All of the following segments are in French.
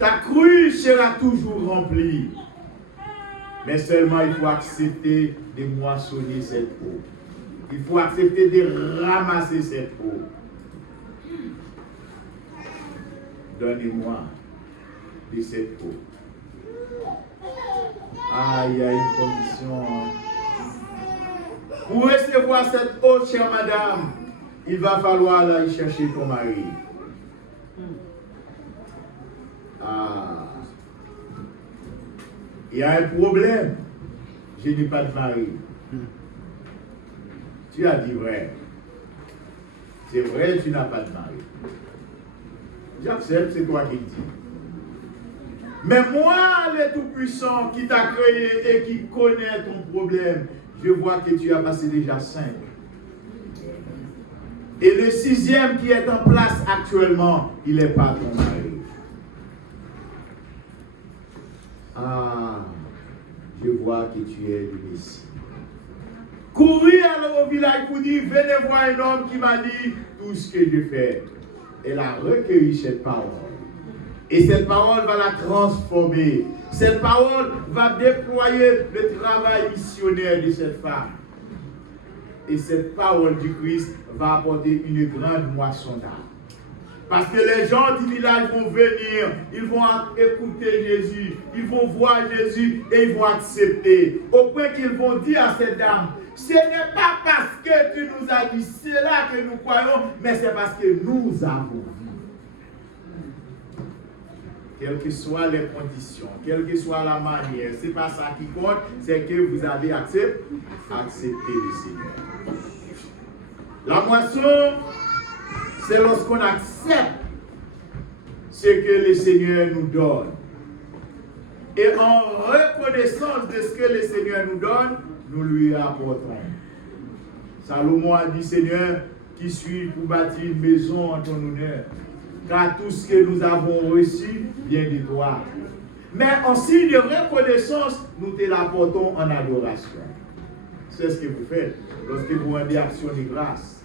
Ta cruche sera toujours remplie. Mais seulement il faut accepter de moissonner cette eau. Il faut accepter de ramasser cette eau. Donnez-moi de cette eau. Ah, il y a une condition. Pour recevoir cette eau, chère madame, il va falloir aller chercher ton mari. Ah. Il y a un problème. Je n'ai pas de mari. Tu as dit vrai. C'est vrai, tu n'as pas de mari. J'accepte, c'est toi qui le dis. Mais moi, le Tout-Puissant qui t'a créé et qui connaît ton problème, je vois que tu as passé déjà 5. Et le 6e qui est en place actuellement, il n'est pas ton mari. Ah, je vois que tu es le Messie. Courir alors au village pour dire, venez voir un homme qui m'a dit tout ce que je fais. Elle a recueilli cette parole. Et cette parole va la transformer. Cette parole va déployer le travail missionnaire de cette femme. Et cette parole du Christ va apporter une grande moisson d'âme. Parce que les gens du village vont venir, ils vont écouter Jésus, ils vont voir Jésus et ils vont accepter. Au point qu'ils vont dire à cette dame, ce n'est pas parce que tu nous as dit cela que nous croyons, mais c'est parce que nous avons vu. Quelles que soient les conditions, quelle que soit la manière, ce n'est pas ça qui compte, c'est que vous avez accepté le Seigneur. La moisson, c'est lorsqu'on accepte ce que le Seigneur nous donne. Et en reconnaissance de ce que le Seigneur nous donne, nous lui apportons. Salomon a dit, Seigneur, qui suis pour bâtir une maison en ton honneur, car tout ce que nous avons reçu vient de toi. Mais en signe de reconnaissance, nous te l'apportons en adoration. C'est ce que vous faites lorsque vous rendez action de grâce.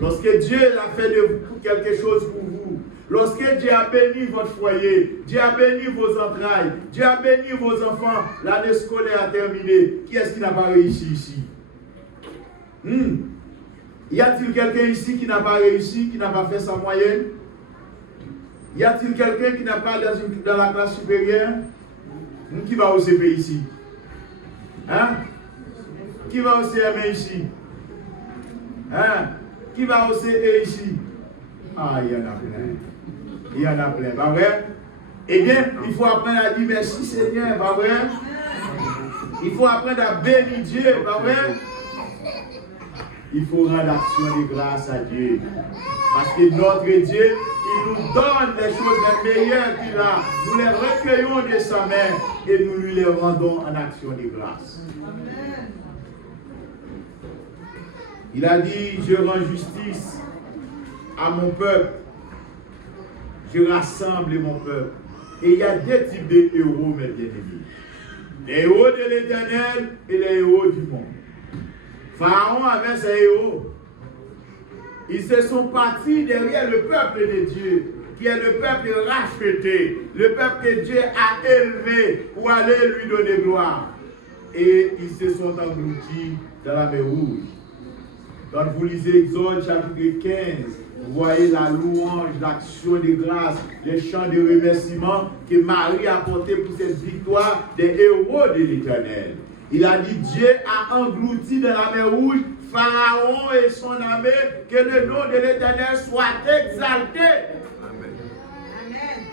Lorsque Dieu a fait de vous quelque chose pour vous, lorsque Dieu a béni votre foyer, Dieu a béni vos entrailles, Dieu a béni vos enfants, l'année scolaire a terminé, qui est-ce qui n'a pas réussi ici? Y a-t-il quelqu'un ici qui n'a pas réussi, qui n'a pas fait sa moyenne? Y a-t-il quelqu'un qui n'a pas dans la classe supérieure? Qui va au CP ici? Hein? Qui va au CM ici? Hein? Qui va au CE ici? Ah, il y en a plein. Il y en a plein, pas vrai? Eh bien, il faut apprendre à dire merci Seigneur, pas vrai? Il faut apprendre à bénir Dieu, pas vrai? Il faut rendre action de grâce à Dieu. Parce que notre Dieu, il nous donne les choses les meilleures qu'il a. Nous les recueillons de sa main et nous lui les rendons en action de grâce. Il a dit, je rends justice à mon peuple. Je rassemble mon peuple. Et il y a deux types de héros, mes bien-aimés. Les héros de l'Éternel et les héros du monde. Pharaon avait ses héros. Ils se sont partis derrière le peuple de Dieu, qui est le peuple racheté, le peuple que Dieu a élevé pour aller lui donner gloire. Et ils se sont engloutis dans la mer Rouge. Quand vous lisez Exode chapitre 15, vous voyez la louange, l'action de grâce, les chants de remerciement que Marie a apporté pour cette victoire des héros de l'Éternel. Il a dit, Dieu a englouti dans la mer Rouge Pharaon et son armée, que le nom de l'Éternel soit exalté. Amen. Amen.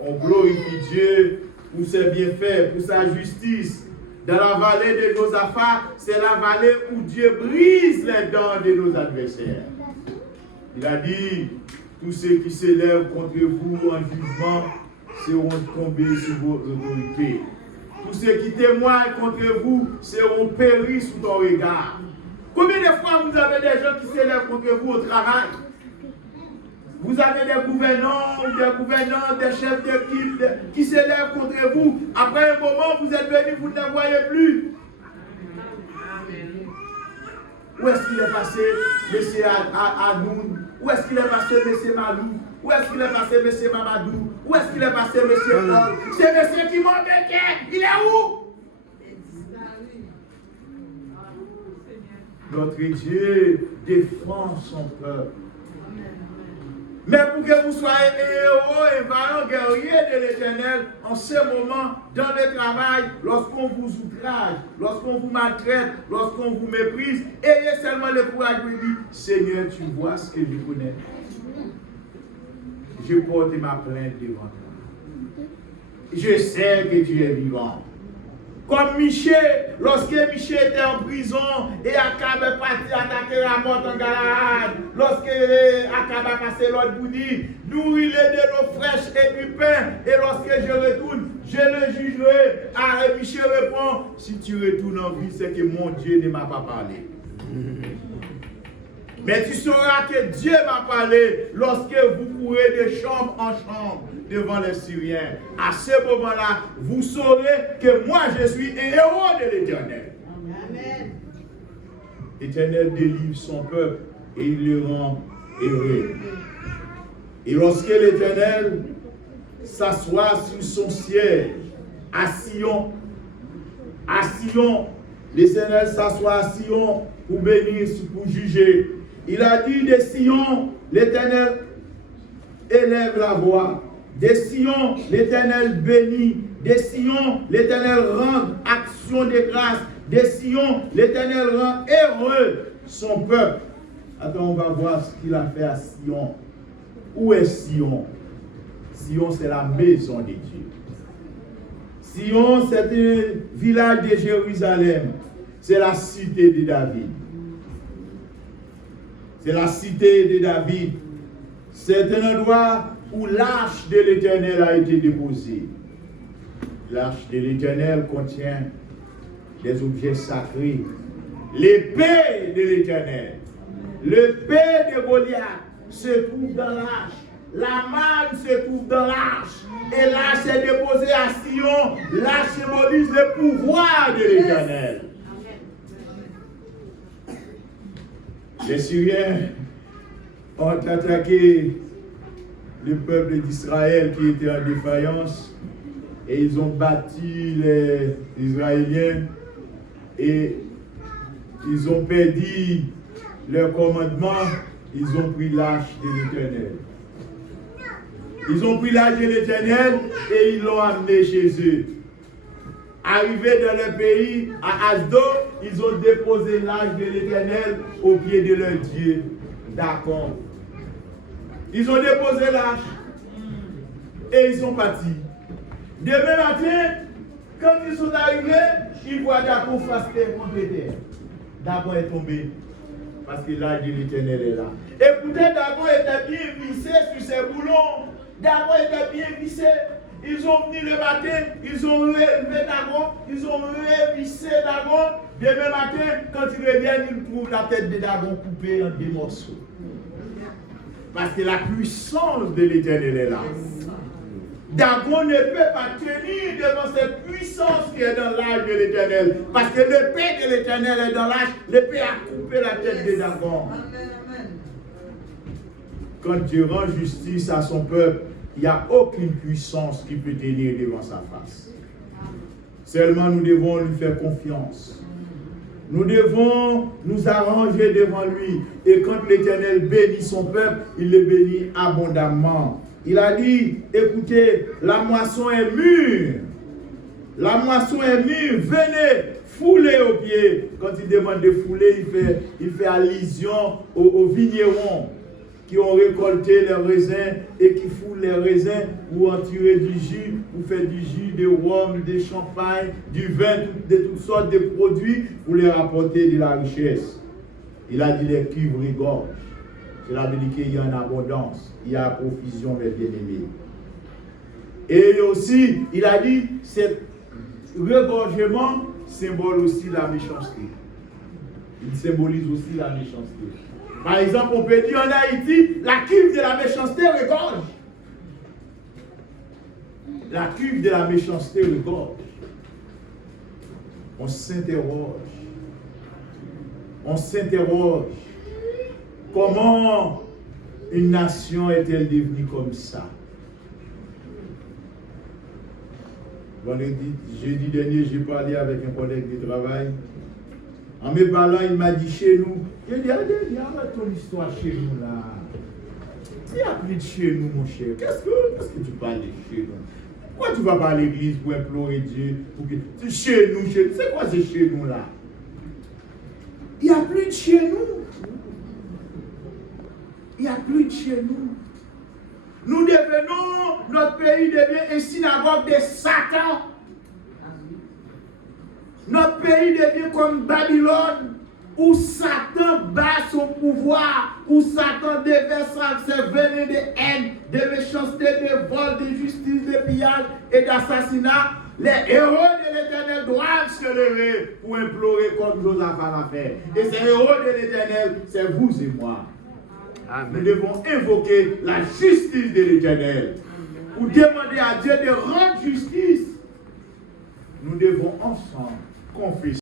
On glorifie Dieu pour ses bienfaits, pour sa justice. Dans la vallée de Josaphat, c'est la vallée où Dieu brise les dents de nos adversaires. Il a dit, tous ceux qui s'élèvent contre vous en jugement seront tombés sous vos autorités. Tous ceux qui témoignent contre vous seront péris sous ton regard. Combien de fois vous avez des gens qui s'élèvent contre vous au travail? Vous avez des gouvernants, des chefs d'équipe qui s'élèvent contre vous. Après un moment, vous êtes venus, vous ne les voyez plus. Où est-ce qu'il est passé, M. Adoun? Où est-ce qu'il est passé, M. Malou? Où est-ce qu'il est passé, monsieur Mamadou? Où est-ce qu'il est passé, monsieur Paul? C'est monsieur qui m'a béqué. Il est où? Notre Dieu défend son peuple. Mais pour que vous soyez héros et vaillants guerriers de l'Éternel, en ce moment, dans le travail, lorsqu'on vous outrage, lorsqu'on vous maltraite, lorsqu'on vous méprise, ayez seulement le courage de dire, Seigneur, tu vois ce que je connais. Je porte ma plainte devant toi. Je sais que tu es vivant. Comme Michel, lorsque Michel était en prison et Akab est parti attaquer la mort en Galahad, lorsque Akab a passé l'autre pour dire, nourris-les de l'eau fraîche et du pain, et lorsque je retourne, je le jugerai. Ah, et Michel répond, si tu retournes en vie, c'est que mon Dieu ne m'a pas parlé. Mais tu sauras que Dieu m'a parlé lorsque vous courez de chambre en chambre devant les Syriens. À ce moment-là, vous saurez que moi je suis un héros de l'Éternel. Amen. L'Éternel délivre son peuple et il le rend heureux. Et lorsque l'Éternel s'assoit sur son siège à Sion, l'Éternel s'assoit à Sion pour bénir, pour juger. Il a dit de Sion, l'Éternel élève la voix. De Sion, l'Éternel bénit. De Sion, l'Éternel rend action de grâce. De Sion, l'Éternel rend heureux son peuple. Attends, on va voir ce qu'il a fait à Sion. Où est Sion? Sion, c'est la maison de Dieu. Sion, c'est un village de Jérusalem. C'est la cité de David. C'est la cité de David. C'est un endroit où l'arche de l'Éternel a été déposée. L'arche de l'Éternel contient des objets sacrés. L'épée de l'Éternel, l'épée de Goliath se trouve dans l'arche. La manne se trouve dans l'arche. Et l'arche est déposée à Sion. L'arche symbolise le pouvoir de l'Éternel. Les Syriens ont attaqué le peuple d'Israël qui était en défaillance et ils ont battu les Israéliens et ils ont perdu leur commandement, ils ont pris l'arche de l'Éternel. Ils ont pris l'arche de l'Éternel et ils l'ont amené chez eux. Arrivés dans le pays, à Asdod, ils ont déposé l'arche de l'Éternel au pied de leur Dieu, Dagon. Ils ont déposé l'arche et ils sont partis. Demain matin, quand ils sont arrivés, ils voient Dagon face contre terre. Dagon est tombé parce que l'arche de l'Éternel est là. Et peut-être Dagon était bien vissé sur ses boulons. Dagon était bien vissé. Ils ont venu le matin, ils ont relevé Dagon, ils ont révissé Dagon. Demain matin, quand ils reviennent, ils trouvent la tête de Dagon coupée en deux morceaux. Parce que la puissance de l'Éternel est là. Dagon ne peut pas tenir devant cette puissance qui est dans l'arche de l'Éternel. Parce que l'épée de l'Éternel est dans l'arche, l'épée a coupé la tête de Dagon. Quand Dieu rend justice à son peuple, il n'y a aucune puissance qui peut tenir devant sa face. Seulement nous devons lui faire confiance. Nous devons nous arranger devant lui. Et quand l'Éternel bénit son peuple, il le bénit abondamment. Il a dit, écoutez, la moisson est mûre. La moisson est mûre. Venez, foulez aux pieds. Quand il demande de fouler, il fait allusion aux vignerons qui ont récolté les raisins et qui foulent les raisins pour en tirer du jus, pour faire du jus, de rhum, de champagne, du vin, de toutes sortes de produits pour les rapporter de la richesse. Il a dit les cuves rigorgent. Cela veut dire qu'il y a une abondance, il y a provision, mes bien-aimés. Et aussi, il a dit, ce regorgement symbole aussi la méchanceté. Il symbolise aussi la méchanceté. Par exemple, on peut dire en Haïti, la cuve de la méchanceté regorge. La cuve de la méchanceté regorge. On s'interroge. On s'interroge. Comment une nation est-elle devenue comme ça? Jeudi dernier, j'ai parlé avec un collègue de travail. En me parlant, il m'a dit chez nous. J'ai dit, arrête ton histoire chez nous là. Il n'y a plus de chez nous, mon cher. Qu'est-ce que tu parles de chez nous? Pourquoi tu vas pas à l'église pour implorer Dieu? C'est chez nous, c'est quoi c'est chez nous là? Il n'y a plus de chez nous. Il n'y a plus de chez nous. Nous devenons, notre pays devient une synagogue de Satan. Notre pays devient comme Babylone, où Satan bat son pouvoir, où Satan déverse ses venin de haine, de méchanceté, de vol, de justice, de pillage et d'assassinat. Les héros de l'Éternel doivent se lever pour implorer comme Josaphat l'a fait. Et ces héros de l'Éternel, c'est vous et moi. Amen. Nous devons invoquer la justice de l'Éternel pour demander à Dieu de rendre justice. Nous devons ensemble confesser.